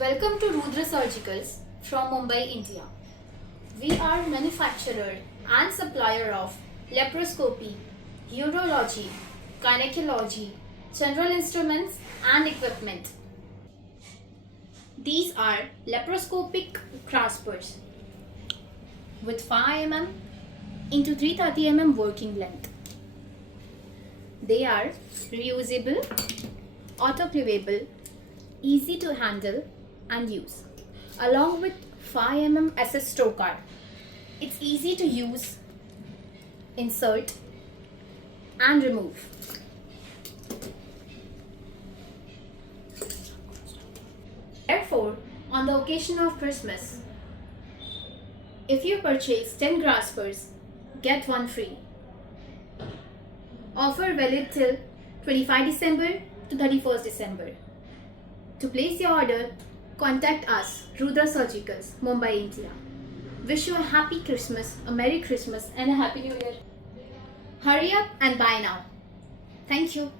Welcome to RUDRA Surgicals from Mumbai, India. We are manufacturer and supplier of laparoscopy, urology, gynecology, general instruments and equipment. These are laparoscopic graspers with 5 mm into 330 mm working length. They are reusable, autoclavable, easy to handle and use, along with 5 mm SS trocar. It's easy to use, insert and remove. Therefore, on the occasion of Christmas, if you purchase 10 graspers, get one free. Offer valid till 25 December to 31st December. To place your order, contact us, RUDRA Surgicals, Mumbai, India. Wish you a happy Christmas, a Merry Christmas and a Happy New Year. Hurry up and buy now. Thank you.